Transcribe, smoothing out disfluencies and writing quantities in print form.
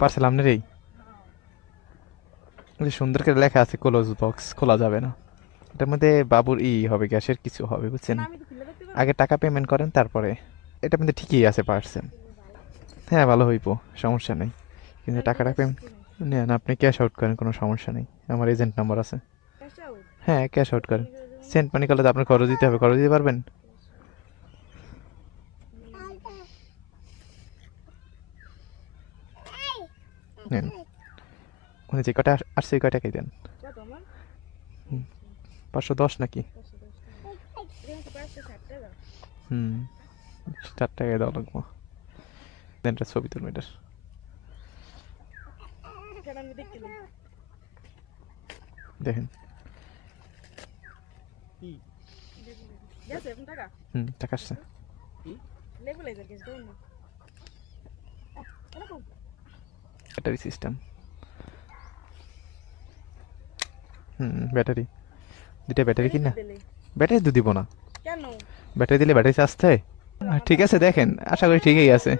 Parcel আপনারই? যে সুন্দর করে লেখা আছে ক্লোজ বক্স, খোলা যাবে না। এটার মধ্যে বাবুর হবে, গ্যাসের কিছু হবে বুঝছেন। আগে টাকা পেমেন্ট করেন তারপরে। এটার মধ্যে ঠিকই আছে পার্সেল। হ্যাঁ ভালো হইব, সমস্যা নেই। কিন্তু টাকাটা পেমেন্ট নেন, আপনি ক্যাশ আউট করেন, কোনো সমস্যা নেই। আমার এজেন্ট নাম্বার আছে। হ্যাঁ ক্যাশ আউট করেন। সেন্ট মানি করলে তো আপনার খরচ দিতে হবে, খরচ দিতে পারবেন? নেন, ওখানে যে কটা আসছে ওই কটাকেই দেন। 510 নাকি? হুম, 4 টাকায় দেওয়া লাগবো। দেন একটা ছবি তুলুন এটার। দেখেন। টাকা আসছে। Battery system. ব্যাটারি। দুইটা ব্যাটারি কিনা। ব্যাটারি তো দিব না। ব্যাটারি দিলে ব্যাটারি চার্জ থাকে। ঠিক আছে দেখেন, আশা করি ঠিকই আছে।